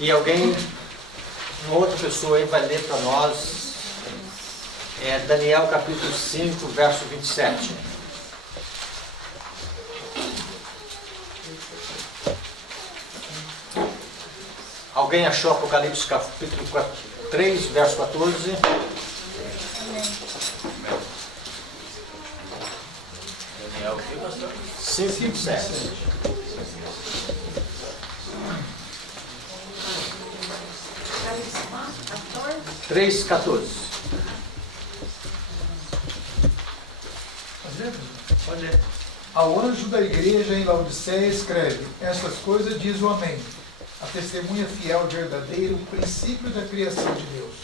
E alguém, uma outra pessoa aí vai ler para nós Daniel capítulo 5, verso 27. Alguém achou Apocalipse capítulo 3, verso 14? Daniel, o que, pastor? 5, 27. 3, 14. Pode ler. Ao anjo da igreja em Laodiceia escreve: estas coisas diz o Amém, a testemunha fiel e verdadeira, o princípio da criação de Deus.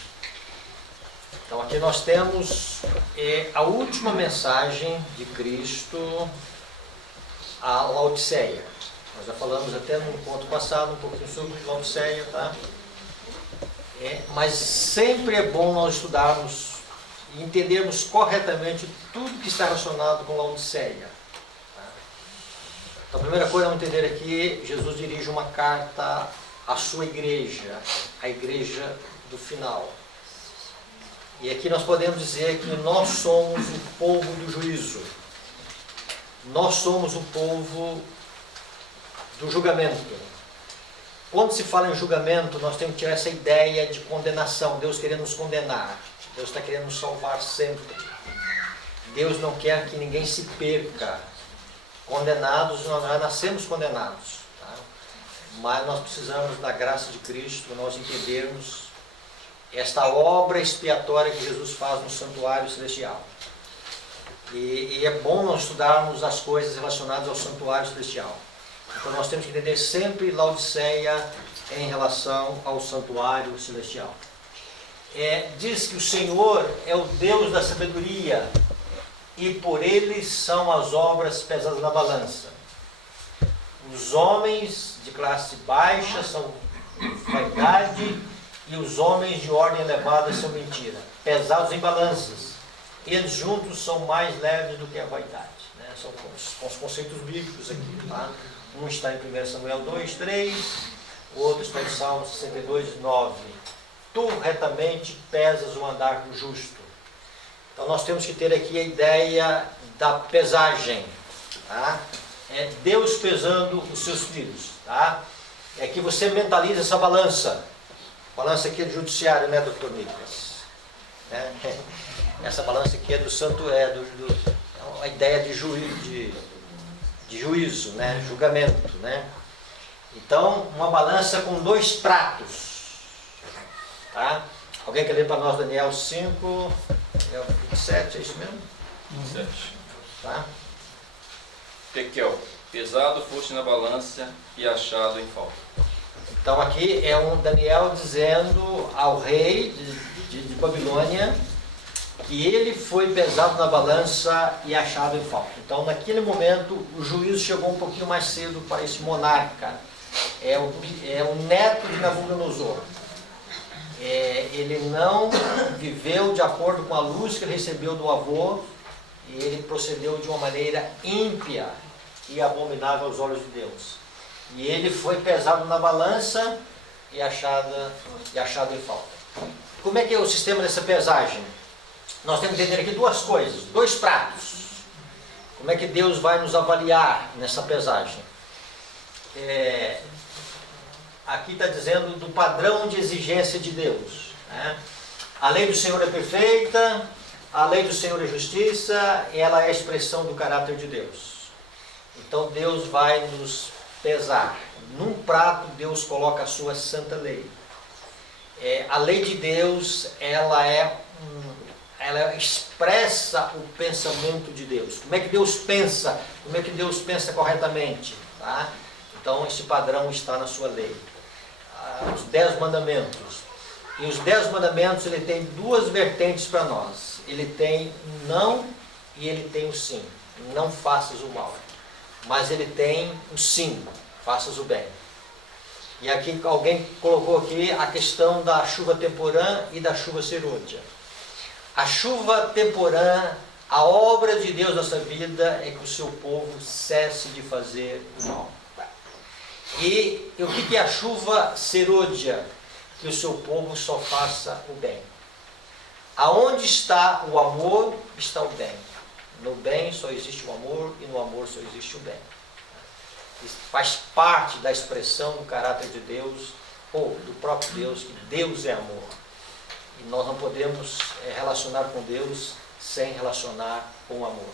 Então aqui nós temos a última mensagem de Cristo a Laodiceia. Nós já falamos até no encontro passado um pouquinho sobre Laodiceia, tá? Mas sempre é bom nós estudarmos e entendermos corretamente tudo que está relacionado com Laodiceia. Tá? Então a primeira coisa é entender aqui, Jesus dirige uma carta à sua igreja, a igreja do final. E aqui nós podemos dizer que nós somos o povo do juízo. Nós somos o povo do julgamento. Quando se fala em julgamento, nós temos que tirar essa ideia de condenação. Deus querendo nos condenar. Deus está querendo nos salvar sempre. Deus não quer que ninguém se perca. Condenados, nós já nascemos condenados. Tá? Mas nós precisamos da graça de Cristo para nós entendermos esta obra expiatória que Jesus faz no santuário celestial. E é bom nós estudarmos as coisas relacionadas ao santuário celestial. Então nós temos que entender sempre Laodiceia em relação ao santuário celestial. Diz que o Senhor é o Deus da sabedoria e por ele são as obras pesadas na balança. Os homens de classe baixa são vaidade e os homens de ordem elevada são mentira. Pesados em balanças. Eles juntos são mais leves do que a vaidade. Né? São os conceitos bíblicos aqui. Tá? Um está em 1 Samuel 2, 3, o outro está em Salmo 62, 9. Tu retamente pesas o andar do justo. Então nós temos que ter aqui a ideia da pesagem. Tá? É Deus pesando os seus filhos. Tá? É que você mentaliza essa balança. Balança aqui é do judiciário, né, doutor Nicolas? Essa balança aqui é do santo, a ideia de juízo, né? Julgamento, né? Então, uma balança com dois pratos. Tá? Alguém quer ler para nós Daniel 5, 27, é isso mesmo? 27. Tá? Tekel, pesado foste na balança e achado em falta. Então aqui é um Daniel dizendo ao rei de Babilônia que ele foi pesado na balança e achado em falta. Então naquele momento o juízo chegou um pouquinho mais cedo para esse monarca. É o neto de Nabucodonosor. Ele não viveu de acordo com a luz que ele recebeu do avô e ele procedeu de uma maneira ímpia e abominável aos olhos de Deus. E ele foi pesado na balança e achado em falta. Como é que é o sistema dessa pesagem? Nós temos que entender aqui duas coisas, dois pratos. Como é que Deus vai nos avaliar nessa pesagem? Aqui está dizendo do padrão de exigência de Deus. Né? A lei do Senhor é perfeita, a lei do Senhor é justiça, e ela é a expressão do caráter de Deus. Então Deus vai nos pesar. Num prato Deus coloca a sua santa lei. A lei de Deus, ela expressa o pensamento de Deus. Como é que Deus pensa? Como é que Deus pensa corretamente? Tá? Então esse padrão está na sua lei. Os 10 mandamentos. E os 10 mandamentos, ele tem duas vertentes para nós. Ele tem o não e ele tem o sim. Não faças o mal. Mas ele tem o sim, faças o bem. E aqui alguém colocou aqui a questão da chuva temporã e da chuva serôdia. A chuva temporã, a obra de Deus nessa vida é que o seu povo cesse de fazer o mal. E o que é a chuva serôdia? Que o seu povo só faça o bem. Aonde está o amor, está o bem. No bem só existe o amor e no amor só existe o bem. Isso faz parte da expressão do caráter de Deus, ou do próprio Deus, que Deus é amor. E nós não podemos relacionar com Deus sem relacionar com o amor.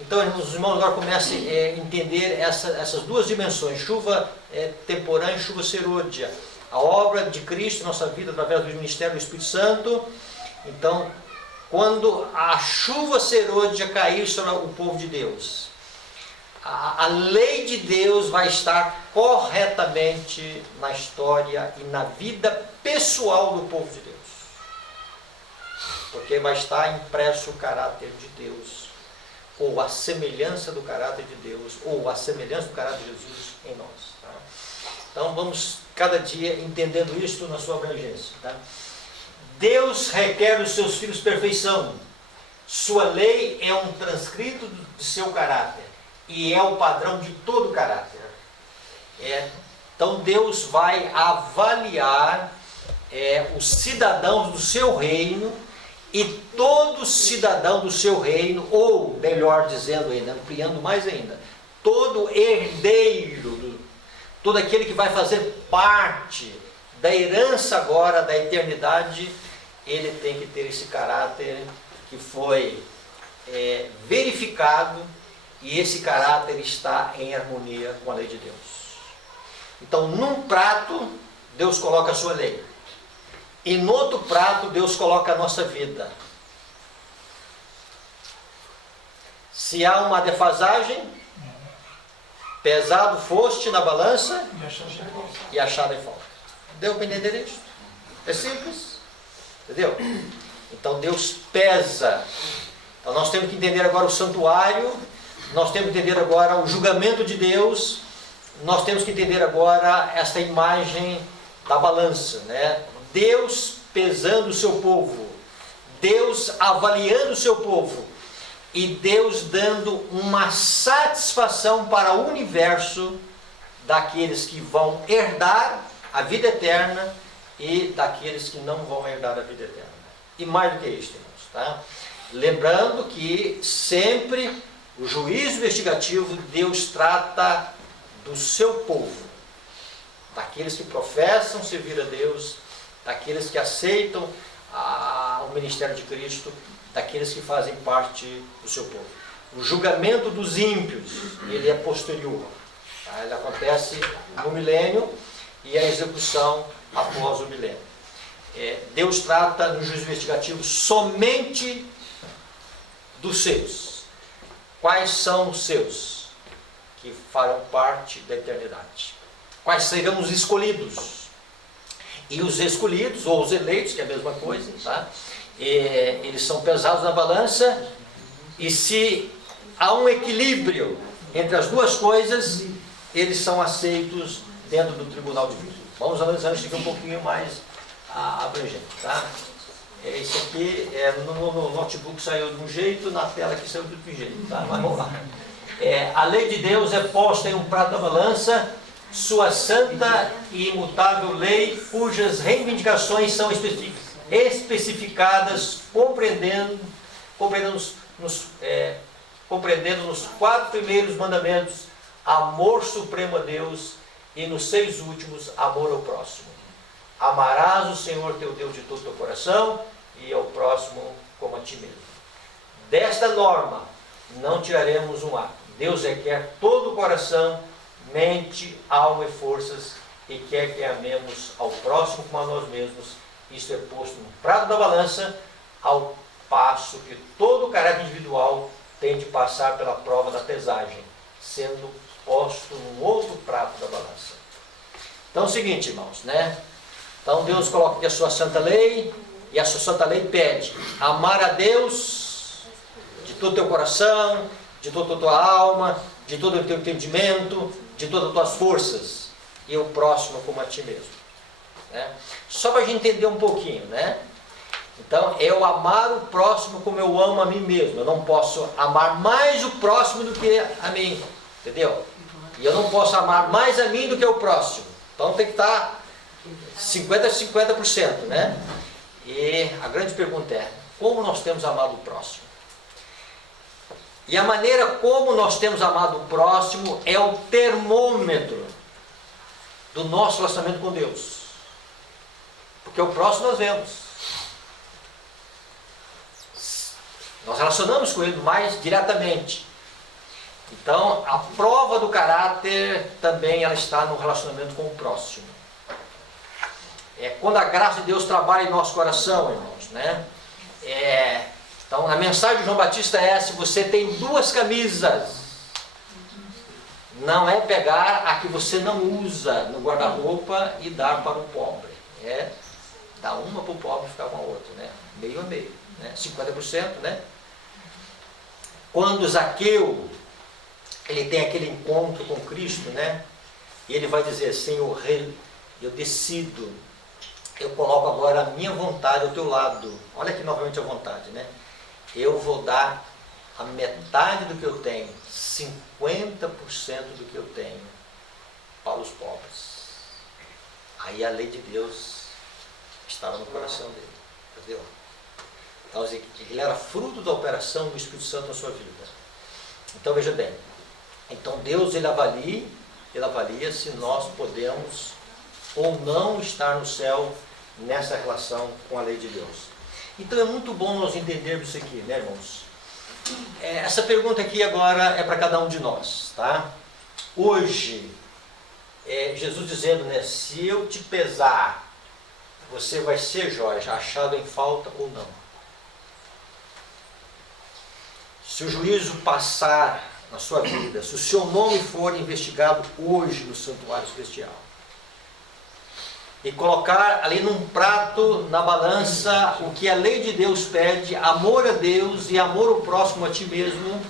Então, os irmãos agora começam a entender essas duas dimensões, chuva temporã e chuva serôdia. A obra de Cristo em nossa vida, através do ministério do Espírito Santo. Então, quando a chuva serôdia cair sobre o povo de Deus, a lei de Deus vai estar corretamente na história e na vida pessoal do povo de Deus. Porque vai estar impresso o caráter de Deus, ou a semelhança do caráter de Deus, ou a semelhança do caráter de Jesus em nós. Tá? Então vamos cada dia entendendo isso na sua abrangência. Tá? Deus requer dos seus filhos perfeição. Sua lei é um transcrito de seu caráter e é o padrão de todo caráter. Então Deus vai avaliar os cidadãos do seu reino, e todo cidadão do seu reino, ou melhor dizendo ainda, ampliando mais ainda, todo herdeiro, todo aquele que vai fazer parte da herança agora da eternidade, ele tem que ter esse caráter que foi verificado, e esse caráter está em harmonia com a lei de Deus. Então, num prato, Deus coloca a sua lei. E no outro prato, Deus coloca a nossa vida. Se há uma defasagem, pesado foste na balança e achado em falta. Deu para entender isso? É simples. Entendeu? Então Deus pesa. Então nós temos que entender agora o santuário, nós temos que entender agora o julgamento de Deus, nós temos que entender agora esta imagem da balança, né? Deus pesando o seu povo, Deus avaliando o seu povo, e Deus dando uma satisfação para o universo daqueles que vão herdar a vida eterna e daqueles que não vão herdar a vida eterna. E mais do que isso, irmãos, tá? Lembrando que sempre o juízo investigativo, Deus trata do seu povo, daqueles que professam servir a Deus, daqueles que aceitam o ministério de Cristo, daqueles que fazem parte do seu povo. O julgamento dos ímpios, ele é posterior. Tá? Ele acontece no milênio e a execução após o milênio. Deus trata no juízo investigativo somente dos seus. Quais são os seus que farão parte da eternidade? Quais serão os escolhidos? E os escolhidos, ou os eleitos, que é a mesma coisa, tá? Eles são pesados na balança, e se há um equilíbrio entre as duas coisas, eles são aceitos dentro do tribunal divino. Vamos analisar isso aqui um pouquinho mais abrangente, tá? Esse aqui no notebook saiu de um jeito, na tela aqui saiu de outro jeito, tá? Mas vamos lá. A lei de Deus é posta em um prato da balança, sua santa e imutável lei, cujas reivindicações são especificadas, compreendendo nos 4 primeiros mandamentos, amor supremo a Deus, e nos 6 últimos, amor ao próximo. Amarás o Senhor teu Deus de todo o teu coração, e ao próximo como a ti mesmo. Desta norma não tiraremos um ato. Deus requer todo o coração, mente, alma e forças, e quer que amemos ao próximo como a nós mesmos. Isso é posto no prato da balança, ao passo que todo o caráter individual tem de passar pela prova da pesagem, sendo posto num outro prato da balança. Então é o seguinte, irmãos, né? Então Deus coloca aqui a sua santa lei, e a sua santa lei pede amar a Deus de todo o teu coração, de toda a tua alma, de todo o teu entendimento, de todas as tuas forças, e o próximo como a ti mesmo. Né? Só para a gente entender um pouquinho, né? Então, eu amar o próximo como eu amo a mim mesmo. Eu não posso amar mais o próximo do que a mim. Entendeu? E eu não posso amar mais a mim do que o próximo. Então tem que estar 50%, né? E a grande pergunta é, como nós temos amado o próximo? E a maneira como nós temos amado o próximo é o termômetro do nosso relacionamento com Deus. Porque o próximo nós vemos. Nós relacionamos com ele mais diretamente. Então, a prova do caráter também ela está no relacionamento com o próximo. É quando a graça de Deus trabalha em nosso coração, irmãos, né? Então, a mensagem de João Batista é: se você tem duas camisas, não é pegar a que você não usa no guarda-roupa e dar para o pobre. É dar uma para o pobre e ficar com a outra, né? Meio a meio, né? 50%, né? Quando Zaqueu ele tem aquele encontro com Cristo, né? E ele vai dizer: Senhor Rei, eu decido, eu coloco agora a minha vontade ao teu lado. Olha aqui novamente a vontade, né? Eu vou dar a metade do que eu tenho, 50% do que eu tenho, para os pobres. Aí a lei de Deus estava no coração dele, entendeu? Então ele era fruto da operação do Espírito Santo na sua vida. Então veja bem, então Deus ele avalia se nós podemos ou não estar no céu nessa relação com a lei de Deus. Então é muito bom nós entendermos isso aqui, né, irmãos? Essa pergunta aqui agora é para cada um de nós, tá? Hoje, Jesus dizendo, né, se eu te pesar, você vai ser, Jorge, achado em falta ou não? Se o juízo passar na sua vida, se o seu nome for investigado hoje no santuário celestial, e colocar ali num prato, na balança, o que a lei de Deus pede, amor a Deus e amor ao próximo a ti mesmo,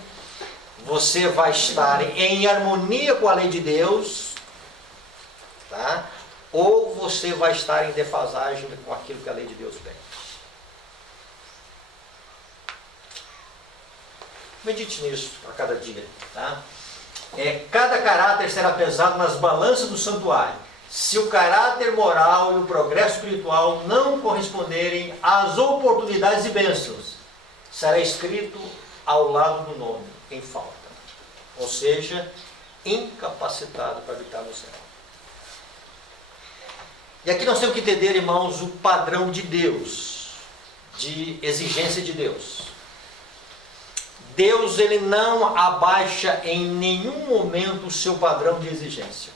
você vai estar em harmonia com a lei de Deus, tá? Ou você vai estar em defasagem com aquilo que a lei de Deus pede. Medite nisso a cada dia, tá? Cada caráter será pesado nas balanças do santuário. Se o caráter moral e o progresso espiritual não corresponderem às oportunidades e bênçãos, será escrito ao lado do nome, em falta. Ou seja, incapacitado para habitar no céu. E aqui nós temos que entender, irmãos, o padrão de Deus, de exigência de Deus. Deus ele não abaixa em nenhum momento o seu padrão de exigência.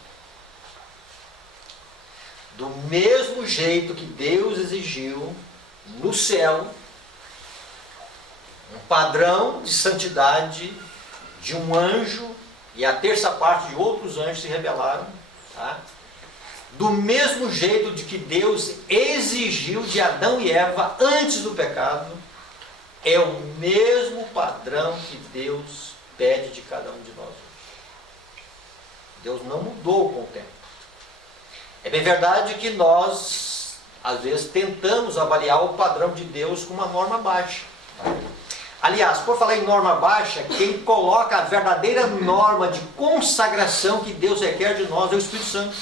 Do mesmo jeito que Deus exigiu no céu um padrão de santidade de um anjo, e a terça parte de outros anjos se rebelaram, tá? Do mesmo jeito de que Deus exigiu de Adão e Eva antes do pecado, é o mesmo padrão que Deus pede de cada um de nós hoje. Deus não mudou com o tempo. É bem verdade que nós, às vezes, tentamos avaliar o padrão de Deus com uma norma baixa. Aliás, por falar em norma baixa, quem coloca a verdadeira norma de consagração que Deus requer de nós é o Espírito Santo.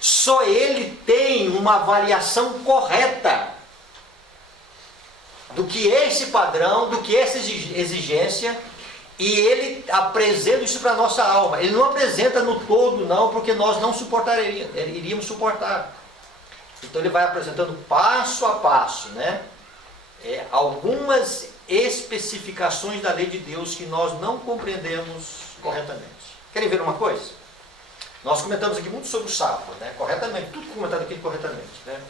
Só Ele tem uma avaliação correta do que é esse padrão, do que é essa exigência, e Ele apresenta isso para a nossa alma. Ele não apresenta no todo, não, porque nós não iríamos suportar. Então Ele vai apresentando passo a passo, né? Algumas especificações da lei de Deus que nós não compreendemos corretamente. Querem ver uma coisa? Nós comentamos aqui muito sobre o sábado, né? Corretamente, tudo comentado aqui corretamente, né?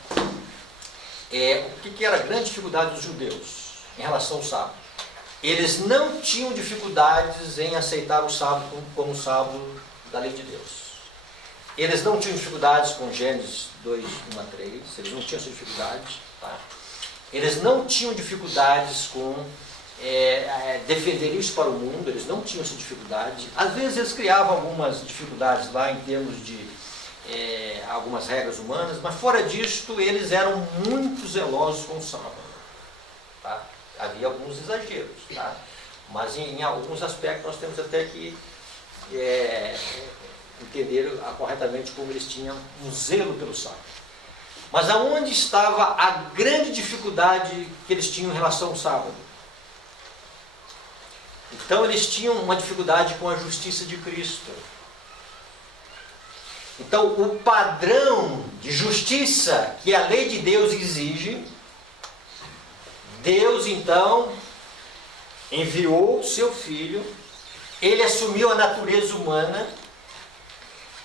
O que era a grande dificuldade dos judeus em relação ao sábado? Eles não tinham dificuldades em aceitar o sábado como o sábado da lei de Deus. Eles não tinham dificuldades com Gênesis 2, 1 a 3, eles não tinham essa dificuldade, tá? Eles não tinham dificuldades com defender isso para o mundo, eles não tinham essa dificuldade. Às vezes eles criavam algumas dificuldades lá em termos de algumas regras humanas, mas fora disto eles eram muito zelosos com o sábado, tá? Havia alguns exageros, tá? Mas em alguns aspectos nós temos até que entenderam corretamente como eles tinham um zelo pelo sábado. Mas aonde estava a grande dificuldade que eles tinham em relação ao sábado? Então eles tinham uma dificuldade com a justiça de Cristo. Então o padrão de justiça que a lei de Deus exige, Deus então enviou o seu Filho, ele assumiu a natureza humana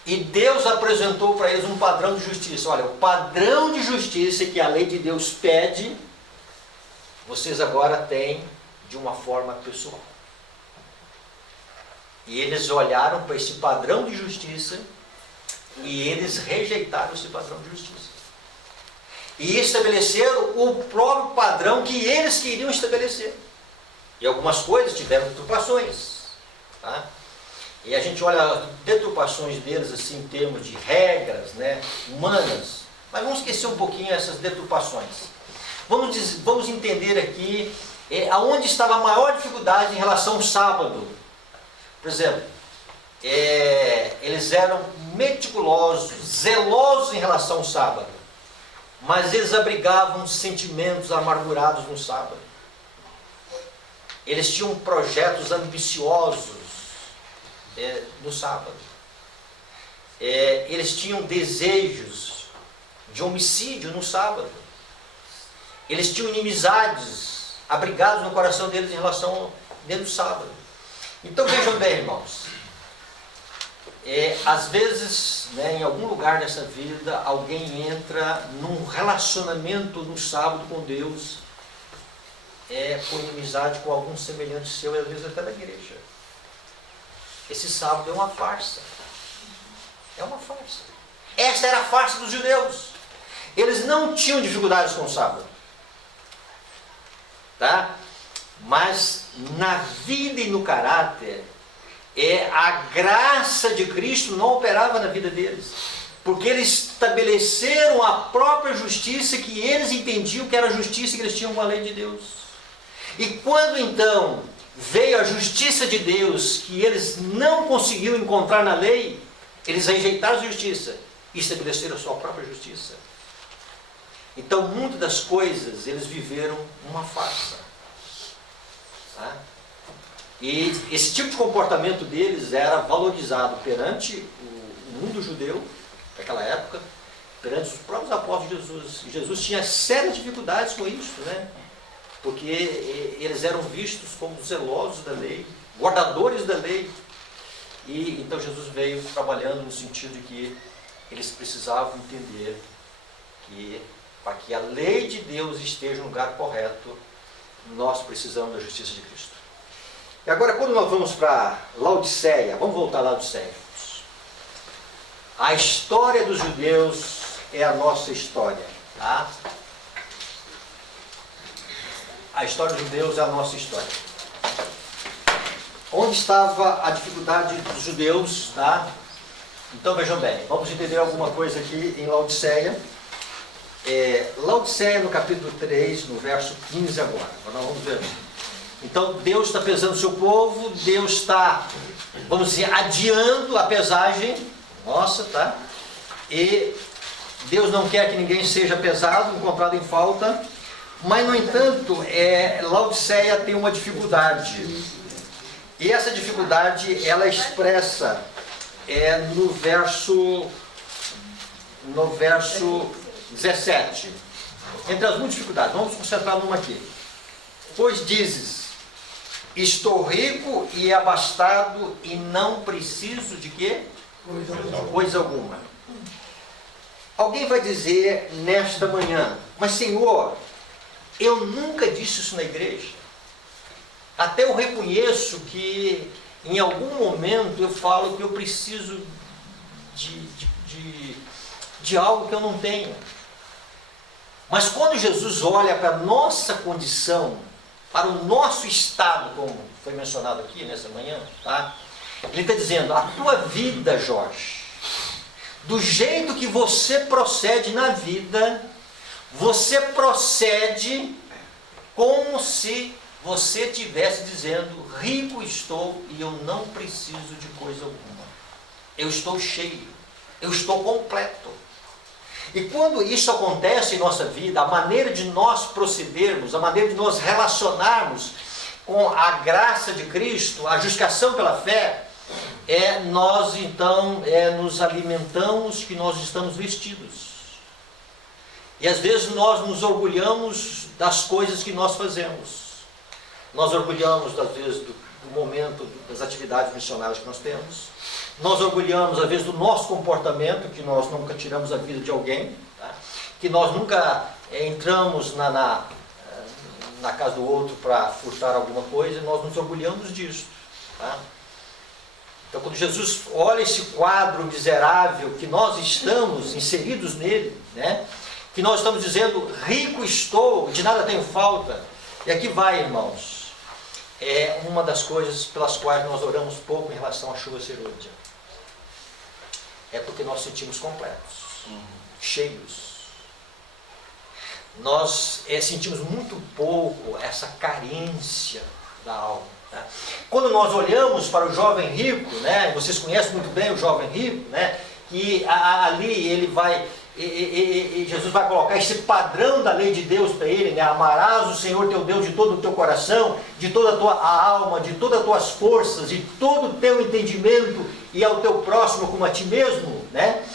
e Deus apresentou para eles um padrão de justiça. Olha, o padrão de justiça que a lei de Deus pede, vocês agora têm de uma forma pessoal. E eles olharam para esse padrão de justiça e eles rejeitaram esse padrão de justiça. E estabeleceram o próprio padrão que eles queriam estabelecer. E algumas coisas tiveram deturpações. Tá? E a gente olha as deturpações deles assim, em termos de regras, né, humanas. Mas vamos esquecer um pouquinho essas deturpações. Vamos entender aqui aonde estava a maior dificuldade em relação ao sábado. Por exemplo, eles eram meticulosos, zelosos em relação ao sábado, mas eles abrigavam sentimentos amargurados no sábado. Eles tinham projetos ambiciosos no sábado. Eles tinham desejos de homicídio no sábado. Eles tinham inimizades abrigadas no coração deles em relação dentro do sábado. Então vejam bem, irmãos, às vezes, né, em algum lugar dessa vida, alguém entra num relacionamento no sábado com Deus, por inimizade com algum semelhante seu, e às vezes até na igreja. Esse sábado é uma farsa. É uma farsa. Essa era a farsa dos judeus. Eles não tinham dificuldades com o sábado. Tá? Mas na vida e no caráter, a graça de Cristo não operava na vida deles. Porque eles estabeleceram a própria justiça que eles entendiam que era a justiça que eles tinham com a lei de Deus. E quando então veio a justiça de Deus, que eles não conseguiam encontrar na lei, eles rejeitaram a justiça e estabeleceram a sua própria justiça. Então, muitas das coisas, eles viveram uma farsa. Tá? E esse tipo de comportamento deles era valorizado perante o mundo judeu, daquela época, perante os próprios apóstolos de Jesus. E Jesus tinha sérias dificuldades com isso, né? Porque eles eram vistos como zelosos da lei, guardadores da lei. E então Jesus veio trabalhando no sentido de que eles precisavam entender que para que a lei de Deus esteja no lugar correto, nós precisamos da justiça de Cristo. E agora, quando nós vamos para Laodiceia, vamos voltar a Laodiceia. A história dos judeus é a nossa história. Tá? A história dos judeus é a nossa história. Onde estava a dificuldade dos judeus? Tá? Então vejam bem, vamos entender alguma coisa aqui em Laodiceia. Laodiceia no capítulo 3, no verso 15 agora. Nós vamos ver. Então Deus está pesando o seu povo, Deus está, vamos dizer, adiando a pesagem nossa, tá? E Deus não quer que ninguém seja pesado, encontrado em falta, mas no entanto, Laodiceia tem uma dificuldade. E essa dificuldade, ela expressa no verso 17. Entre as muitas dificuldades, vamos concentrar numa aqui. Pois dizes, estou rico e abastado e não preciso de quê? Coisa alguma. Alguém vai dizer nesta manhã, mas Senhor, eu nunca disse isso na igreja. Até eu reconheço que em algum momento eu falo que eu preciso de algo que eu não tenho. Mas quando Jesus olha para a nossa condição, para o nosso estado, como foi mencionado aqui nessa manhã, tá? Ele está dizendo, a tua vida, Jorge, do jeito que você procede na vida, você procede como se você estivesse dizendo, rico estou e eu não preciso de coisa alguma. eu estou cheio, eu estou completo. E quando isso acontece em nossa vida, a maneira de nós procedermos, a maneira de nós relacionarmos com a graça de Cristo, a justificação pela fé, nós então nos alimentamos que nós estamos vestidos. E às vezes nós nos orgulhamos das coisas que nós fazemos. Nós orgulhamos, às vezes, do momento, das atividades missionárias que nós temos. Nós orgulhamos, às vezes, do nosso comportamento, que nós nunca tiramos a vida de alguém, tá? Que nós nunca entramos na casa do outro para furtar alguma coisa, e nós nos orgulhamos disso. Tá? Então, quando Jesus olha esse quadro miserável que nós estamos inseridos nele, né? Que nós estamos dizendo, rico estou, de nada tenho falta. E aqui vai, irmãos, uma das coisas pelas quais nós oramos pouco em relação à chuva serôdia. É porque nós sentimos completos, cheios. Nós sentimos muito pouco essa carência da alma. Tá? Quando nós olhamos para o jovem rico, né, vocês conhecem muito bem o jovem rico, né, que ali ele vai... E Jesus vai colocar esse padrão da lei de Deus para ele, né? Amarás o Senhor teu Deus de todo o teu coração, de toda a tua alma, de todas as tuas forças, de todo o teu entendimento, e ao teu próximo como a ti mesmo, né?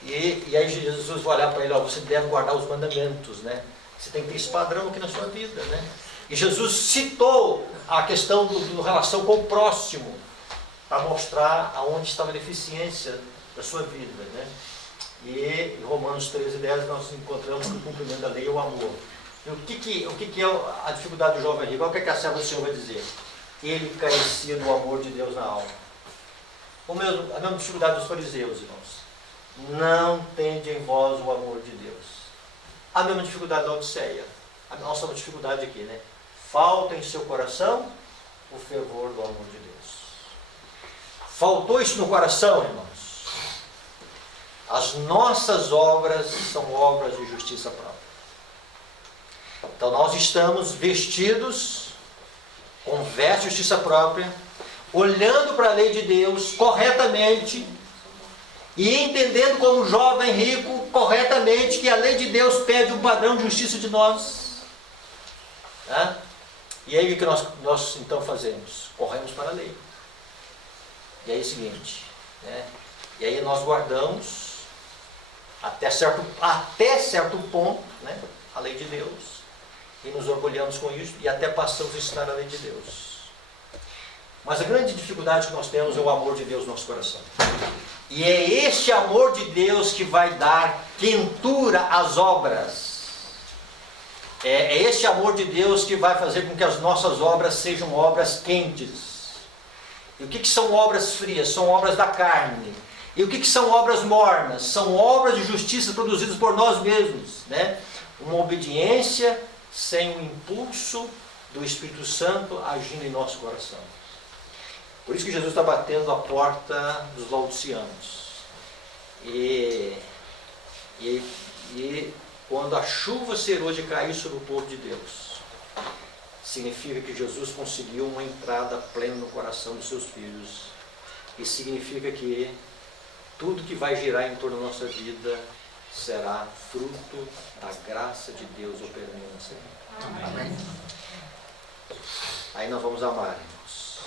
E aí Jesus vai olhar para ele, você deve guardar os mandamentos, né? Você tem que ter esse padrão aqui na sua vida, né? E Jesus citou a questão da relação com o próximo, para mostrar aonde estava a deficiência da sua vida, né? E em Romanos 13:10 nós encontramos que o cumprimento da lei é o amor. E o que é a dificuldade do jovem rico? Olha o que a serva do Senhor vai dizer. Ele carecia do amor de Deus na alma. A mesma dificuldade dos fariseus, irmãos. Não tende em vós o amor de Deus. A mesma dificuldade da Odisseia. A nossa dificuldade aqui, né? Falta em seu coração o fervor do amor de Deus. Faltou isso no coração, irmãos? As nossas obras são obras de justiça própria. Então nós estamos vestidos com vestes de justiça própria, olhando para a lei de Deus corretamente e entendendo como jovem rico corretamente que a lei de Deus pede um padrão de justiça de nós. Tá? E aí o que nós então fazemos? Corremos para a lei. E aí é o seguinte, né? E aí nós guardamos até certo ponto, né, a lei de Deus, e nos orgulhamos com isso, e até passamos a ensinar a lei de Deus. Mas a grande dificuldade que nós temos é o amor de Deus no nosso coração. E é este amor de Deus que vai dar quentura às obras. É este amor de Deus que vai fazer com que as nossas obras sejam obras quentes. E o que são obras frias? São obras da carne. E o que são obras mornas? São obras de justiça produzidas por nós mesmos, né? Uma obediência sem o impulso do Espírito Santo agindo em nosso coração. Por isso que Jesus está batendo a porta dos laodiceanos. E quando a chuva serôdia cair sobre o povo de Deus, significa que Jesus conseguiu uma entrada plena no coração dos seus filhos. E significa que tudo que vai girar em torno da nossa vida será fruto da graça de Deus operando em nossa vida. Amém? Aí nós vamos amar, irmãos,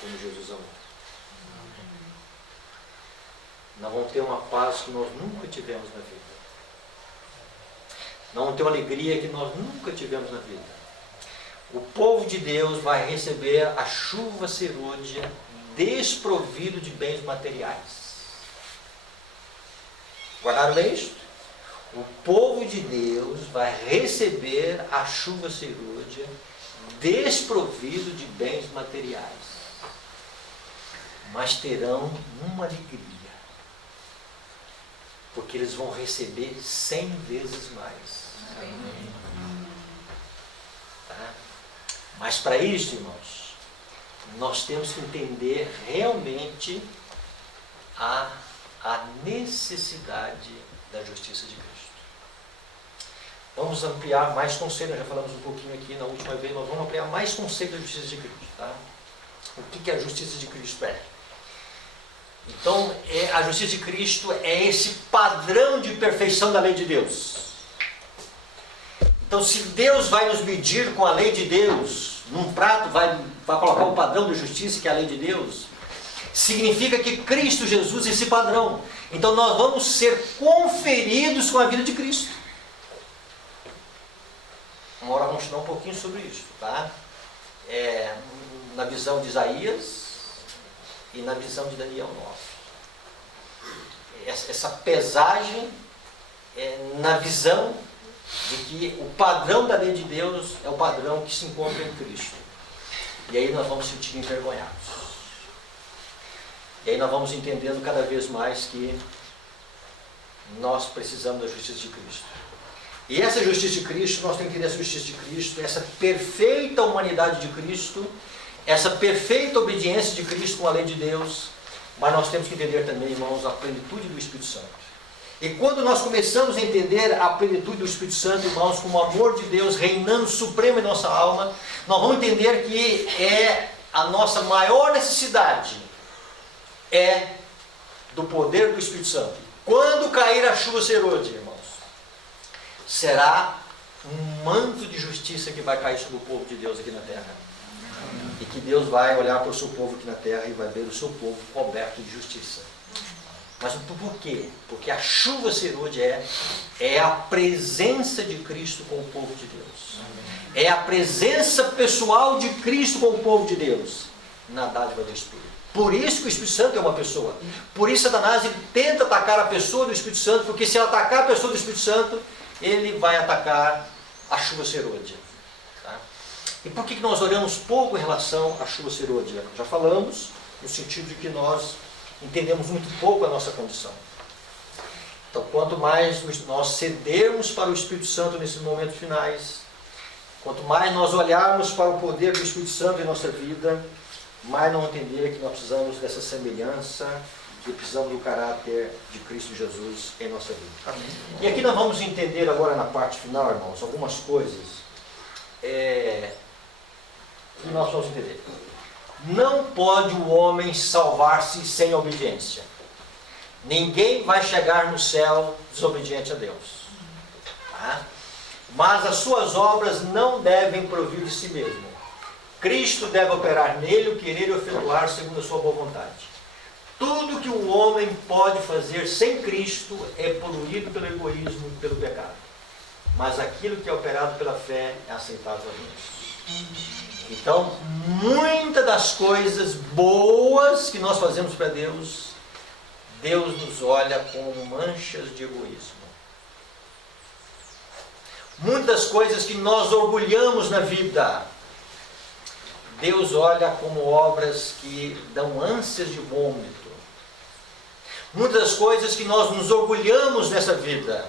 como Jesus amou. Nós vamos ter uma paz que nós nunca tivemos na vida. Nós vamos ter uma alegria que nós nunca tivemos na vida. O povo de Deus vai receber a chuva serôdia desprovido de bens materiais. Guardaram bem isso? O povo de Deus vai receber a chuva serôdia desprovido de bens materiais. Mas terão uma alegria. Porque eles vão receber 100 vezes mais. Tá? Mas para isso, irmãos, nós temos que entender realmente a necessidade da justiça de Cristo. Vamos ampliar mais conceito, nós já falamos um pouquinho aqui na última vez, nós vamos ampliar mais conceito da justiça de Cristo. Tá? O que a justiça de Cristo é? Então, a justiça de Cristo é esse padrão de perfeição da lei de Deus. Então, se Deus vai nos medir com a lei de Deus, num prato vai colocar o padrão de justiça, que é a lei de Deus, significa que Cristo Jesus é esse padrão. Então, nós vamos ser conferidos com a vida de Cristo. Uma hora vamos estudar um pouquinho sobre isso, tá? Na visão de Isaías e na visão de Daniel 9. Essa pesagem na visão de que o padrão da lei de Deus é o padrão que se encontra em Cristo. E aí nós vamos sentir envergonhados. E aí nós vamos entendendo cada vez mais que nós precisamos da justiça de Cristo. E essa justiça de Cristo, nós temos que entender essa justiça de Cristo, essa perfeita humanidade de Cristo, essa perfeita obediência de Cristo com a lei de Deus, mas nós temos que entender também, irmãos, a plenitude do Espírito Santo. E quando nós começamos a entender a plenitude do Espírito Santo, irmãos, como o amor de Deus reinando supremo em nossa alma, nós vamos entender que a nossa maior necessidade do poder do Espírito Santo. Quando cair a chuva serôdia, irmãos, será um manto de justiça que vai cair sobre o povo de Deus aqui na terra. E que Deus vai olhar para o seu povo aqui na terra e vai ver o seu povo coberto de justiça. Mas por quê? Porque a chuva serôdia é a presença de Cristo com o povo de Deus. É a presença pessoal de Cristo com o povo de Deus na dádiva do Espírito. Por isso que o Espírito Santo é uma pessoa. Por isso Satanás ele tenta atacar a pessoa do Espírito Santo, porque se ele atacar a pessoa do Espírito Santo, ele vai atacar a chuva serôdia. Tá? E por que nós olhamos pouco em relação à chuva serôdia? Já falamos, no sentido de que nós entendemos muito pouco a nossa condição. Então, quanto mais nós cedermos para o Espírito Santo nesses momentos finais, quanto mais nós olharmos para o poder do Espírito Santo em nossa vida, mais nós vamos entender que nós precisamos dessa semelhança e precisamos do caráter de Cristo Jesus em nossa vida. Amém. E aqui nós vamos entender agora na parte final, irmãos, algumas coisas que nós vamos entender. Não pode o homem salvar-se sem obediência. Ninguém vai chegar no céu desobediente a Deus. Tá? Mas as suas obras não devem provir de si mesmo. Cristo deve operar nele o querer e efetuar segundo a sua boa vontade. Tudo que o homem pode fazer sem Cristo é poluído pelo egoísmo e pelo pecado. Mas aquilo que é operado pela fé é aceitável a Deus. Então, muitas das coisas boas que nós fazemos para Deus, Deus nos olha como manchas de egoísmo. Muitas coisas que nós orgulhamos na vida, Deus olha como obras que dão ânsias de vômito. Muitas coisas que nós nos orgulhamos nessa vida,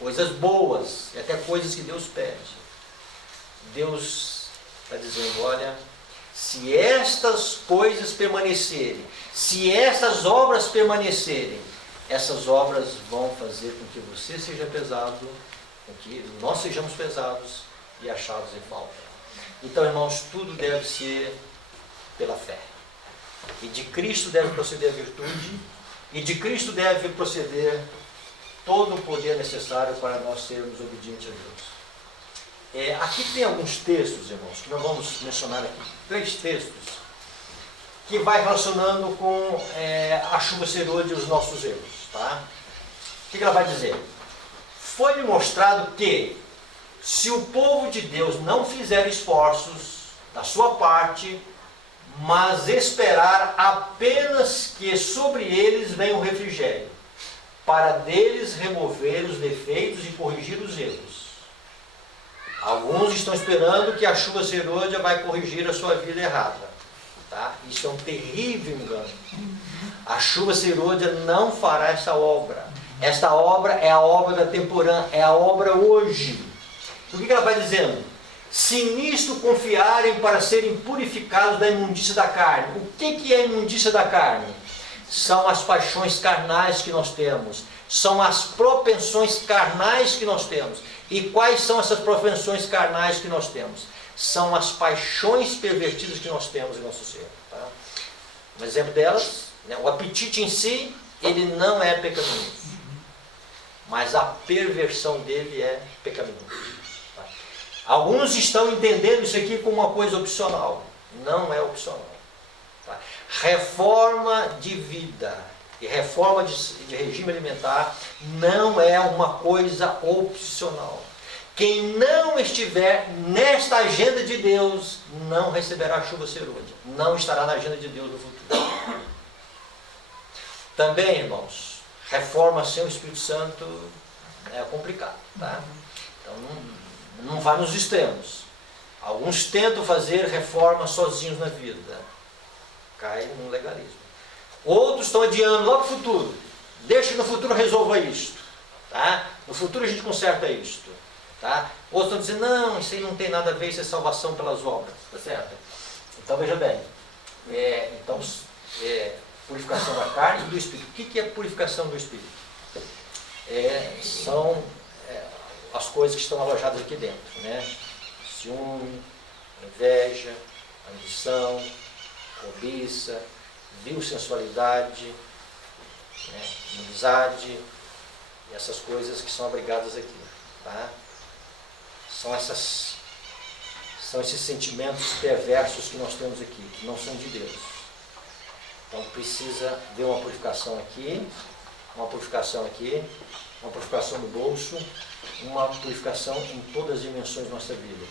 coisas boas, e até coisas que Deus pede. Deus está dizendo, olha, se estas coisas permanecerem, se essas obras permanecerem, essas obras vão fazer com que você seja pesado, com que nós sejamos pesados e achados em falta. Então, irmãos, tudo deve ser pela fé. E de Cristo deve proceder a virtude, e de Cristo deve proceder todo o poder necessário para nós sermos obedientes a Deus. Aqui tem alguns textos, irmãos, que nós vamos mencionar aqui. 3 textos, que vai relacionando com a chuva serôdia e os nossos erros. Tá? O que ela vai dizer? Foi-me mostrado que, se o povo de Deus não fizer esforços da sua parte, mas esperar apenas que sobre eles venha o refrigério, para deles remover os defeitos e corrigir os erros. Alguns estão esperando que a chuva serôdia vai corrigir a sua vida errada. Tá? Isso é um terrível engano. A chuva serôdia não fará essa obra. Esta obra é a obra da temporã, é a obra hoje. O que ela vai dizendo? Se nisto confiarem para serem purificados da imundícia da carne. O que é a imundícia da carne? São as paixões carnais que nós temos. São as propensões carnais que nós temos. E quais são essas propensões carnais que nós temos? São as paixões pervertidas que nós temos em nosso ser. Tá? Um exemplo delas né? O apetite em si, ele não é pecaminoso. Mas a perversão dele é pecaminosa. Tá? Alguns estão entendendo isso aqui como uma coisa opcional. Não é opcional. Tá? Reforma de vida e reforma de regime alimentar não é uma coisa opcional. Quem não estiver nesta agenda de Deus não receberá chuva serôdia. Não estará na agenda de Deus no futuro. Também, irmãos, reforma sem o Espírito Santo é complicado. Tá? Então não vai nos extremos. Alguns tentam fazer reforma sozinhos na vida. Cai no legalismo. Outros estão adiando lá para o futuro. Deixa que no futuro resolva isto. Tá? No futuro a gente conserta isto. Tá? Outros estão dizendo, não, isso aí não tem nada a ver, isso é salvação pelas obras. Tá certo? Então veja bem. Purificação da carne e do espírito. O que é purificação do espírito? São as coisas que estão alojadas aqui dentro. Né? Ciúme, inveja, ambição, cobiça, vil sensualidade, né? Amizade, e essas coisas que são abrigadas aqui. Tá? São esses sentimentos perversos que nós temos aqui, que não são de Deus. Então precisa ver uma purificação aqui, uma purificação aqui, uma purificação no bolso, uma purificação em todas as dimensões da nossa vida.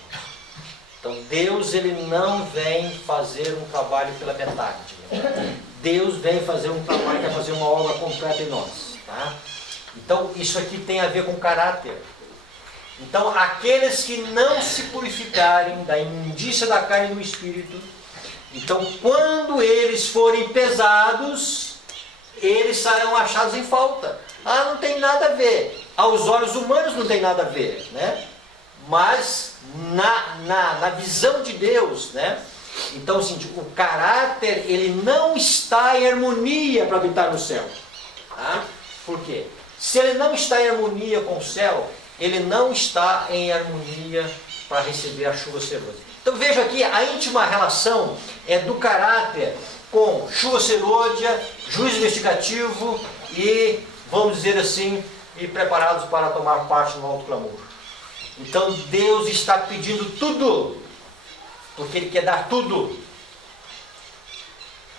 Então Deus, ele não vem fazer um trabalho pela metade. Deus vem fazer um trabalho, quer fazer uma obra completa em nós. Tá? Então isso aqui tem a ver com caráter. Então aqueles que não se purificarem da imundícia da carne e do espírito, então quando eles forem pesados, eles serão achados em falta. Ah, não tem nada a ver. Aos olhos humanos não tem nada a ver, né? Mas na visão de Deus, né? Então assim, o caráter, ele não está em harmonia para habitar no céu. Tá? Por quê? Se ele não está em harmonia com o céu, ele não está em harmonia para receber a chuva serôdia. Então veja aqui a íntima relação do caráter com chuva serôdia, juízo investigativo e, vamos dizer assim, e preparados para tomar parte no alto clamor. Então Deus está pedindo tudo, porque Ele quer dar tudo.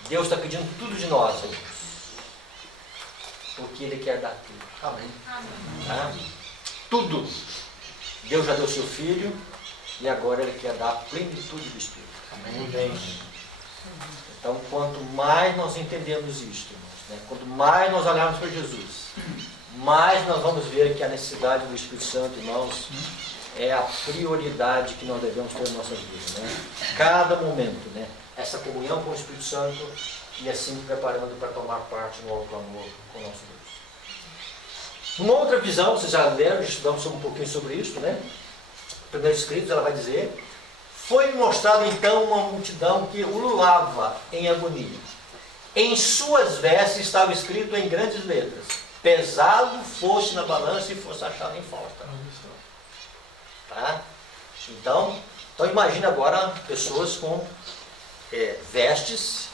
Deus está pedindo tudo de nós, amigos, porque Ele quer dar tudo. Amém. Tá? Tudo. Deus já deu seu Filho e agora Ele quer dar a plenitude do Espírito. Amém. Então, quanto mais nós entendemos isto, irmãos, né? Quanto mais nós olharmos para Jesus, mais nós vamos ver que a necessidade do Espírito Santo, irmãos, é a prioridade que nós devemos ter na nossa vida. Né? Cada momento, né? Essa comunhão com o Espírito Santo e assim preparando para tomar parte no alto amor com o nosso Deus. Uma outra visão, vocês já leram, já estudamos um pouquinho sobre isso, né? Primeiros Escritos, ela vai dizer: foi mostrado então uma multidão que ululava em agonia. Em suas vestes estava escrito em grandes letras: pesado fosse na balança e fosse achado em falta. Tá? Então imagine agora pessoas com vestes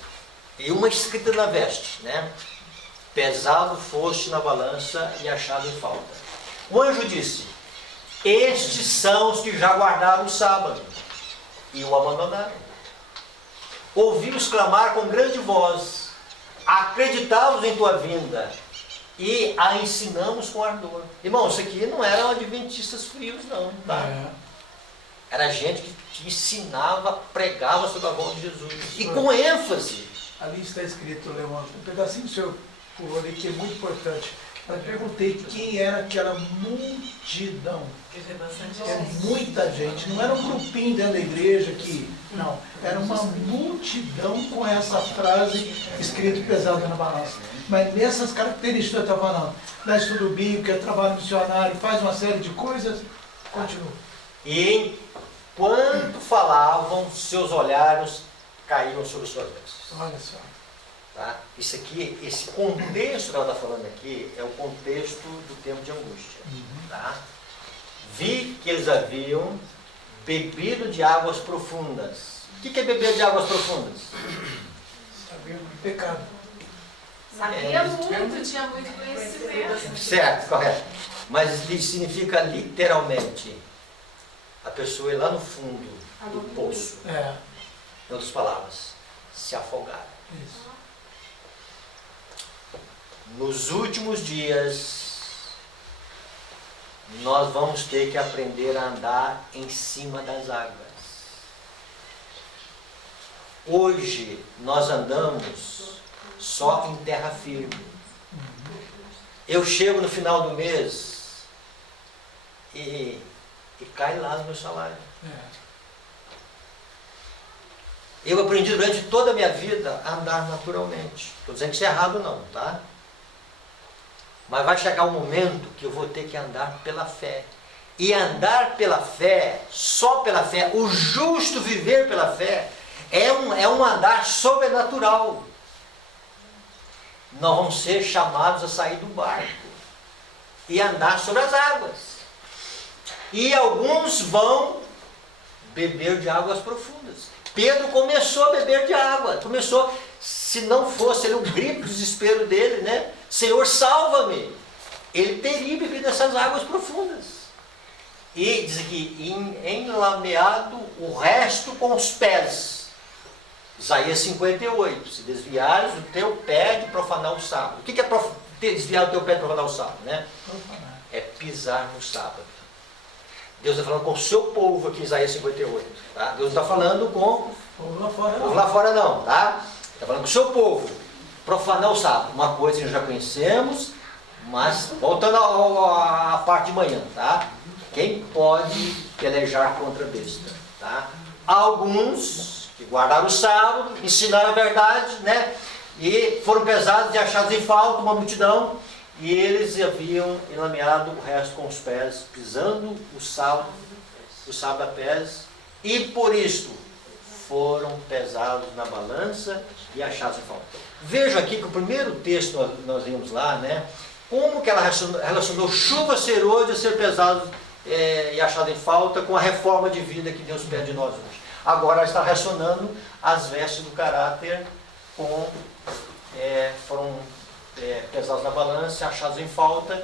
e uma escrita na veste, né? Pesado foste na balança e achado em falta. O anjo disse: estes são os que já guardaram o sábado e o abandonaram. Ouvimos clamar com grande voz, acreditávamos em tua vinda e a ensinamos com ardor. Irmão, isso aqui não eram adventistas frios, não. Tá? Era gente que ensinava, pregava sobre a volta de Jesus. E com ênfase. Ali está escrito, Leão, um pedacinho do seu povo ali que é muito importante. Eu perguntei quem era aquela multidão. É muita gente, não era um grupinho dentro da igreja que. Não, era uma multidão com essa frase escrita pesada na balança. Mas nessas características que eu estava falando, dá estudo bíblico, é trabalho missionário, faz uma série de coisas, continua. E enquanto falavam, seus olhares caíam sobre suas vestes. Olha só. Tá? Isso aqui, esse contexto que ela está falando aqui, é o contexto do tempo de angústia. Tá? Vi que eles haviam bebido de águas profundas. O que é beber de águas profundas? Saber do pecado. Sabia muito, tinha muito conhecimento. Certo, correto. Mas significa literalmente a pessoa ir lá no fundo do poço. Em outras palavras, se afogar. Isso. Nos últimos dias, nós vamos ter que aprender a andar em cima das águas. Hoje, nós andamos só em terra firme. Eu chego no final do mês e cai lá no meu salário. Eu aprendi durante toda a minha vida a andar naturalmente. Estou dizendo que isso é errado não, tá? Mas vai chegar um momento que eu vou ter que andar pela fé. E andar pela fé, só pela fé, o justo viver pela fé, é um andar sobrenatural. Nós vamos ser chamados a sair do barco e andar sobre as águas. E alguns vão beber de águas profundas. Pedro começou a beber de água. Começou, se não fosse ele, o grito de desespero dele, né? Senhor, salva-me. Ele teria bebido dessas águas profundas. E diz aqui, enlameado o resto com os pés. Isaías 58, se desviares o teu pé de profanar o sábado. O que é desviar o teu pé de profanar o sábado? Né? É pisar no sábado. Deus está falando com o seu povo aqui em Isaías 58. Tá? Deus não está falando com o povo lá fora não. Tá? Está falando com o seu povo. Profanar o sábado. Uma coisa que nós já conhecemos, mas voltando à parte de manhã. Tá? Quem pode pelejar contra a besta? Tá? Alguns que guardaram o sábado, ensinaram a verdade, né? E foram pesados e achados em falta, uma multidão, e eles haviam enlameado o resto com os pés, pisando o sábado a pés, e por isso foram pesados na balança e achados em falta. Vejo aqui que o primeiro texto nós vimos lá, né? Como que ela relacionou chuva ser hoje a ser pesado e achado em falta com a reforma de vida que Deus pede de nós hoje. Agora ela está relacionando as vestes do caráter com foram pesados na balança, achados em falta,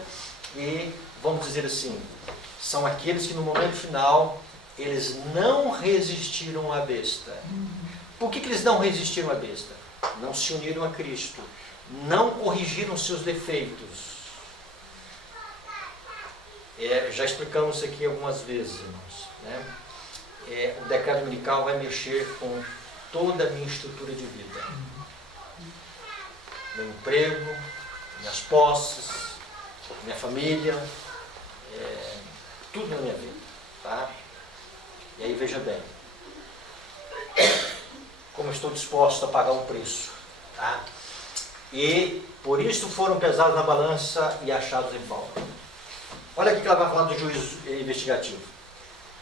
e vamos dizer assim, são aqueles que no momento final eles não resistiram à besta. Por que eles não resistiram à besta? Não se uniram a Cristo, não corrigiram seus defeitos. Já explicamos isso aqui algumas vezes, irmãos, né? O decreto dominical vai mexer com toda a minha estrutura de vida. Meu emprego, minhas posses, minha família, tudo na minha vida. Tá? E aí veja bem, como eu estou disposto a pagar um preço. Tá? E por isso foram pesados na balança e achados em falta. Olha aqui que ela vai falar do juízo investigativo.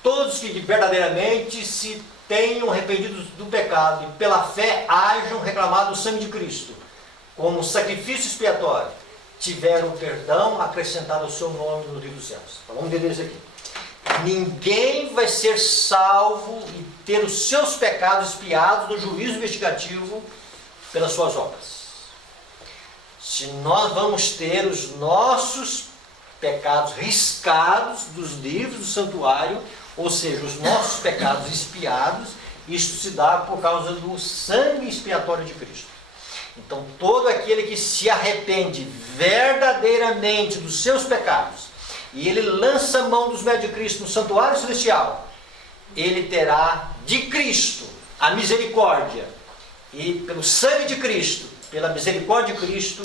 Todos que verdadeiramente se tenham arrependido do pecado e pela fé hajam reclamado o sangue de Cristo como sacrifício expiatório, tiveram perdão acrescentado ao seu nome no livro dos céus. Então, vamos entender isso aqui. Ninguém vai ser salvo e ter os seus pecados expiados no juízo investigativo pelas suas obras. Se nós vamos ter os nossos pecados riscados dos livros do santuário, ou seja, os nossos pecados expiados, isto se dá por causa do sangue expiatório de Cristo. Então, todo aquele que se arrepende verdadeiramente dos seus pecados, e ele lança a mão dos méritos de Cristo no santuário celestial, ele terá de Cristo a misericórdia, e pelo sangue de Cristo, pela misericórdia de Cristo,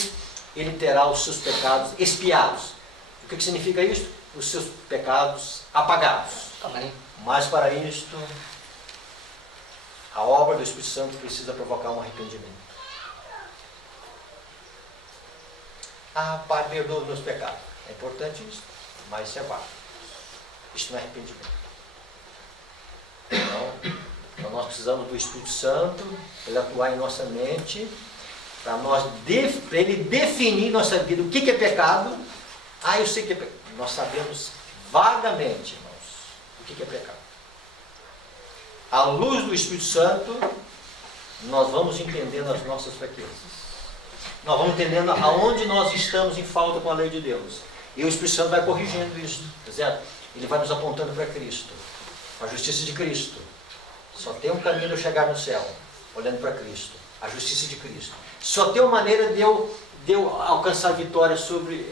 ele terá os seus pecados expiados. O que significa isso? Os seus pecados apagados. Amém. Mas para isto, a obra do Espírito Santo precisa provocar um arrependimento. Ah, Pai, perdoa os meus pecados. É importante isso, mas isso é válido. Isso não é arrependimento. Então nós precisamos do Espírito Santo, ele atuar em nossa mente, para ele definir nossa vida. O que é pecado? Ah, eu sei que é pecado. Nós sabemos vagamente, irmãos, o que é pecado. À luz do Espírito Santo, nós vamos entendendo as nossas fraquezas. Nós vamos entendendo aonde nós estamos em falta com a lei de Deus. E o Espírito Santo vai corrigindo isso, tá certo? Ele vai nos apontando para Cristo, a justiça de Cristo. Só tem um caminho de eu chegar no céu, olhando para Cristo, a justiça de Cristo. Só tem uma maneira de eu alcançar vitória sobre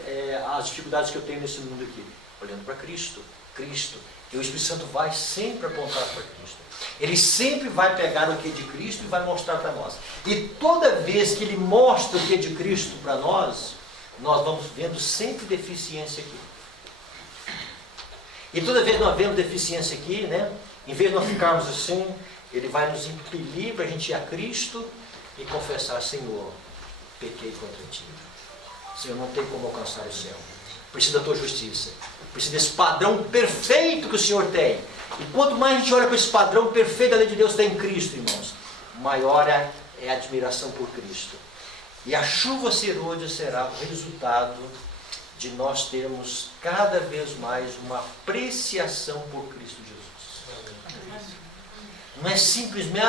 as dificuldades que eu tenho nesse mundo aqui, olhando para Cristo. Cristo. E o Espírito Santo vai sempre apontar para Cristo. Ele sempre vai pegar o que é de Cristo e vai mostrar para nós. E toda vez que ele mostra o que é de Cristo para nós, nós vamos vendo sempre deficiência aqui. E toda vez que nós vemos deficiência aqui, né, em vez de nós ficarmos assim, ele vai nos impelir para a gente ir a Cristo e confessar: Senhor, pequei contra ti. Senhor, não tem como alcançar o céu. Preciso da tua justiça. Preciso desse padrão perfeito que o Senhor tem. E quanto mais a gente olha para esse padrão perfeito da lei de Deus que está em Cristo, irmãos, maior é a admiração por Cristo. E a chuva serôdia será o resultado de nós termos cada vez mais uma apreciação por Cristo Jesus. Não é simplesmente,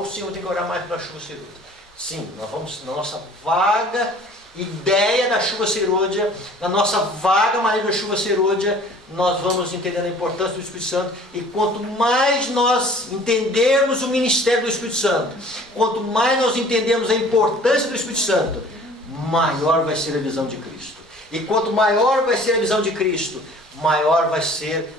o Senhor tem que orar mais pela chuva serôdia. Sim, nós vamos na nossa vaga ideia da chuva serôdia, na nossa vaga maneira da chuva serôdia, nós vamos entendendo a importância do Espírito Santo. E quanto mais nós entendermos o ministério do Espírito Santo, quanto mais nós entendemos a importância do Espírito Santo, maior vai ser a visão de Cristo. E quanto maior vai ser a visão de Cristo, maior vai ser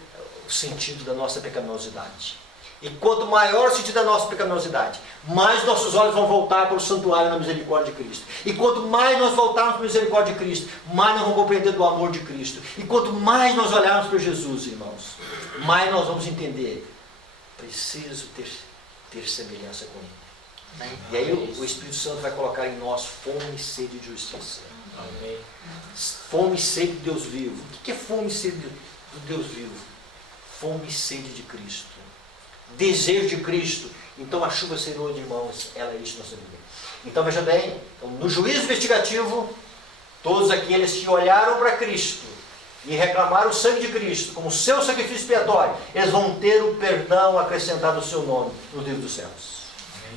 o sentido da nossa pecaminosidade. E quanto maior o sentido da nossa pecaminosidade, mais nossos olhos vão voltar para o santuário na misericórdia de Cristo. E quanto mais nós voltarmos para a misericórdia de Cristo, mais nós vamos compreender do amor de Cristo. E quanto mais nós olharmos para Jesus, irmãos, mais nós vamos entender: preciso ter semelhança com Ele. E aí o Espírito Santo vai colocar em nós fome e sede de justiça. Amém. Fome e sede de Deus vivo. O que é fome e sede do Deus vivo? Fome e sede de Cristo. Desejo de Cristo. Então a chuva serôdia, irmãos, ela é isso na nossa vida. Então veja bem, no juízo investigativo, todos aqueles que olharam para Cristo e reclamaram o sangue de Cristo como seu sacrifício expiatório, eles vão ter o perdão acrescentado ao seu nome no livro dos céus.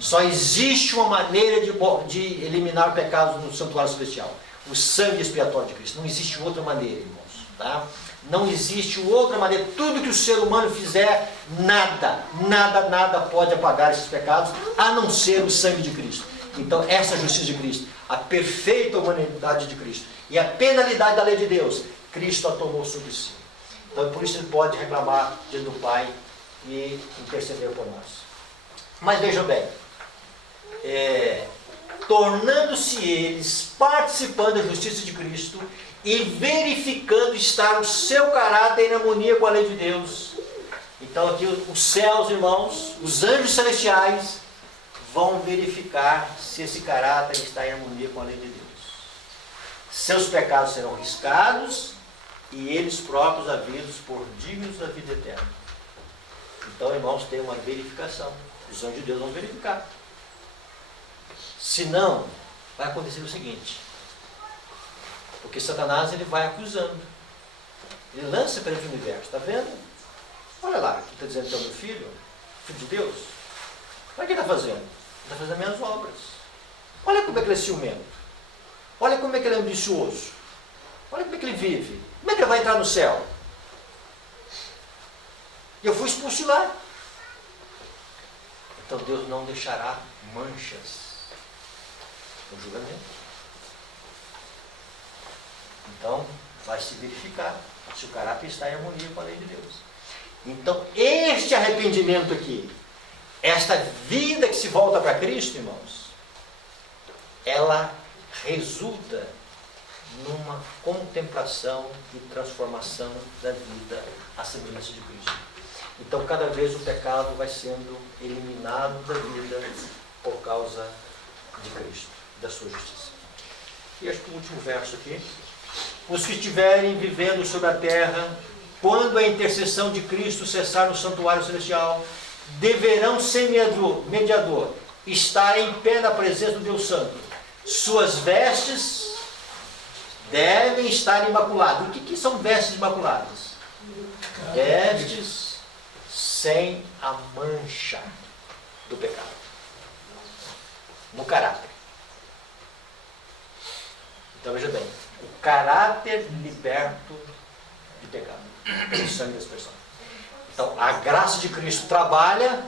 Só existe uma maneira de eliminar pecados no santuário celestial: o sangue expiatório de Cristo. Não existe outra maneira, irmãos, tá? Não existe outra maneira. Tudo que o ser humano fizer, nada pode apagar esses pecados, a não ser o sangue de Cristo. Então, essa justiça de Cristo, a perfeita humanidade de Cristo e a penalidade da lei de Deus, Cristo a tomou sobre si. Então, por isso ele pode reclamar diante do Pai e interceder por nós. Mas vejam bem, tornando-se eles participando da justiça de Cristo e verificando estar o seu caráter em harmonia com a lei de Deus. Então aqui os céus, irmãos, os anjos celestiais vão verificar se esse caráter está em harmonia com a lei de Deus. Seus pecados serão riscados e eles próprios havidos por dignos da vida eterna. Então, irmãos, tem uma verificação. Os anjos de Deus vão verificar. Senão, vai acontecer o seguinte: porque Satanás ele vai acusando, ele lança perante o universo. Está vendo? Olha lá, que está dizendo que é o meu filho de Deus. Olha o que ele está fazendo. Ele está fazendo as minhas obras. Olha como é que ele é ciumento. Olha como é que ele é ambicioso. Olha como é que ele vive. Como é que ele vai entrar no céu? E eu fui expulso de lá. Então Deus não deixará manchas no julgamento. Então, vai se verificar se o caráter está em harmonia com a lei de Deus. Então, este arrependimento aqui, esta vida que se volta para Cristo, irmãos, ela resulta numa contemplação e transformação da vida à semelhança de Cristo. Então, cada vez o pecado vai sendo eliminado da vida por causa de Cristo, da sua justiça. E acho que o último verso aqui: os que estiverem vivendo sobre a terra, quando a intercessão de Cristo cessar no santuário celestial, deverão ser mediador, estar em pé na presença do Deus Santo. Suas vestes devem estar imaculadas. O que são vestes imaculadas? Vestes sem a mancha do pecado. No caráter. Então veja bem, o caráter liberto de pecado, pelo sangue da expressão. Então a graça de Cristo trabalha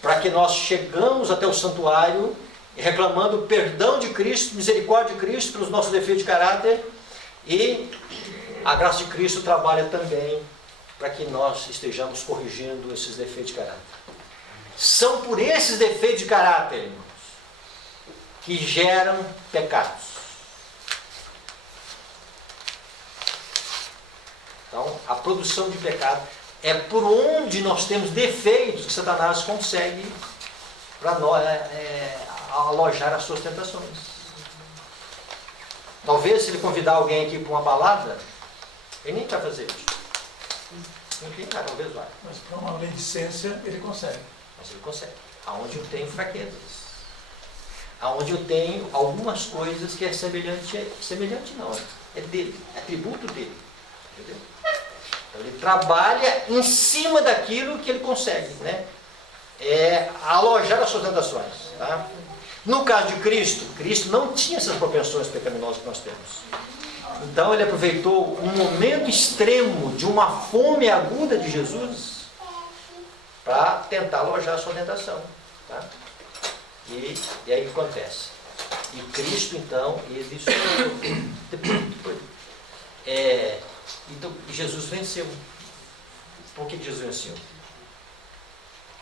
para que nós chegamos até o santuário reclamando o perdão de Cristo, misericórdia de Cristo pelos nossos defeitos de caráter, e a graça de Cristo trabalha também para que nós estejamos corrigindo esses defeitos de caráter. São por esses defeitos de caráter, irmãos, que geram pecados. Então, a produção de pecado é por onde nós temos defeitos que Satanás consegue para nós alojar as suas tentações. Talvez se ele convidar alguém aqui para uma balada, ele nem vai fazer isso. Enfim, talvez vai. Mas para uma maledicência ele consegue. Mas ele consegue. Aonde eu tenho fraquezas. Aonde eu tenho algumas coisas que é semelhante não, é dele, é atributo dele. Entendeu? Então ele trabalha em cima daquilo que ele consegue, né? Alojar as suas tentações. Tá? No caso de Cristo, Cristo não tinha essas propensões pecaminosas que nós temos. Então ele aproveitou um momento extremo de uma fome aguda de Jesus para tentar alojar a sua tentação. Tá? E aí o que acontece? E Cristo, então, ele então Jesus venceu. Por que Jesus venceu?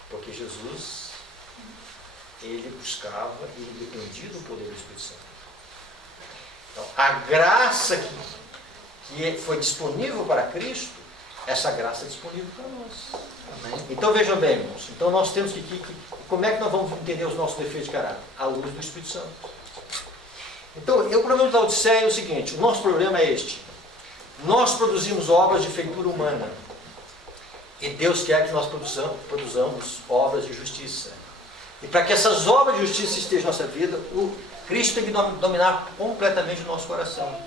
Porque Jesus, ele buscava e ele dependia do poder do Espírito Santo. Então, a graça que foi disponível para Cristo, essa graça é disponível para nós. Amém? Então vejam bem, irmãos, então nós temos como é que nós vamos entender os nossos defeitos de caráter? À luz do Espírito Santo. Então, o problema da Odisseia é o seguinte, o nosso problema é este. Nós produzimos obras de feitura humana. E Deus quer que nós produzamos obras de justiça. E para que essas obras de justiça estejam na nossa vida, o Cristo tem que dominar completamente o nosso coração.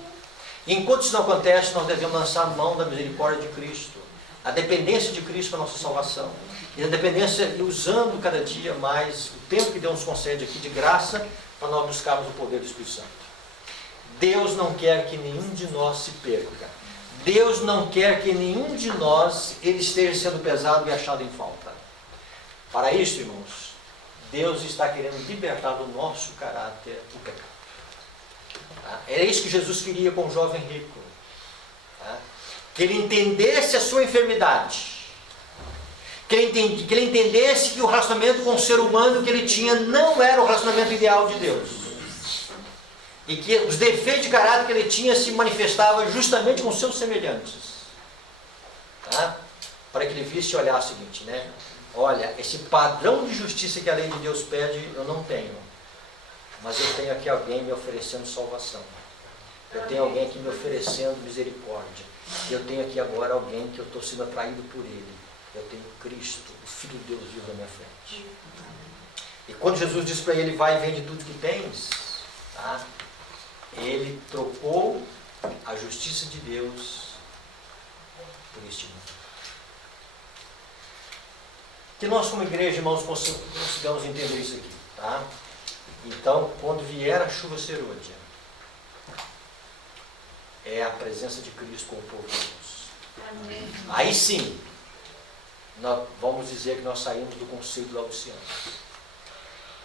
E enquanto isso não acontece, nós devemos lançar a mão da misericórdia de Cristo, a dependência de Cristo para a nossa salvação. E a dependência, e usando cada dia mais o tempo que Deus nos concede aqui de graça, para nós buscarmos o poder do Espírito Santo. Deus não quer que nenhum de nós se perca. Deus não quer que nenhum de nós ele esteja sendo pesado e achado em falta. Para isso, irmãos, Deus está querendo libertar do nosso caráter o pecado. Tá? Era isso que Jesus queria com o jovem rico. Tá? Que ele entendesse a sua enfermidade. Que ele entendesse que o relacionamento com o ser humano que ele tinha não era o relacionamento ideal de Deus. E que os defeitos de caráter que ele tinha se manifestavam justamente com seus semelhantes. Tá? Para que ele visse e olhar o seguinte, né? Olha, esse padrão de justiça que a lei de Deus pede, eu não tenho. Mas eu tenho aqui alguém me oferecendo salvação. Eu tenho alguém aqui me oferecendo misericórdia. Eu tenho aqui agora alguém que eu estou sendo atraído por ele. Eu tenho Cristo, o Filho de Deus vivo na minha frente. E quando Jesus disse para ele, vai e vende tudo que tens, tá? Ele trocou a justiça de Deus por este mundo. Que nós como igreja, irmãos, consigamos entender isso aqui. Tá? Então, quando vier a chuva serôdia, é a presença de Cristo com o povo de Deus. Amém. Aí sim, nós vamos dizer que nós saímos do conceito laodiceano.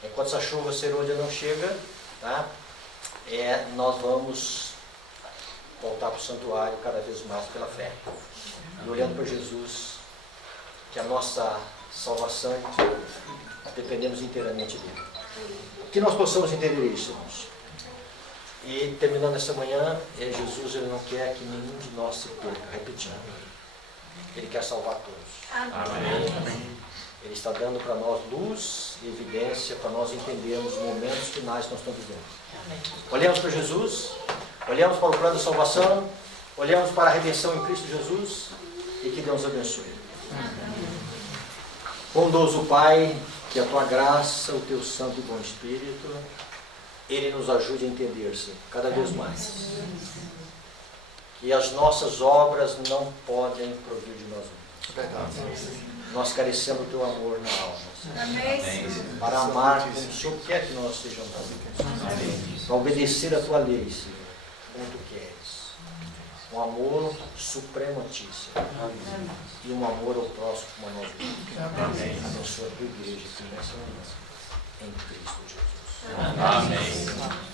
Enquanto essa chuva serôdia não chega, tá? Nós vamos voltar para o santuário cada vez mais pela fé. E olhando para Jesus, que a nossa salvação dependemos inteiramente dele. Que nós possamos entender isso, irmãos. E terminando essa manhã, Jesus ele não quer que nenhum de nós se perca, repetindo. Ele quer salvar todos. Amém. Ele está dando para nós luz e evidência para nós entendermos os momentos finais que nós estamos vivendo. Olhamos para Jesus, olhamos para o plano da salvação, olhamos para a redenção em Cristo Jesus e que Deus abençoe. Bondoso Pai, que a Tua graça, o Teu Santo e Bom Espírito, Ele nos ajude a entender-se cada vez mais. Que as nossas obras não podem provir de nós mesmos. Nós carecemos do teu amor na alma, Senhor. Amém, Senhor. Para amar como o Senhor quer que nós sejamos. Para obedecer a tua lei, Senhor, como tu queres. Um amor supremo a ti, Senhor. E um amor ao próximo como a nós mesmos. Abençoa a tua igreja aqui nessa manhã. Em Cristo Jesus. Amém.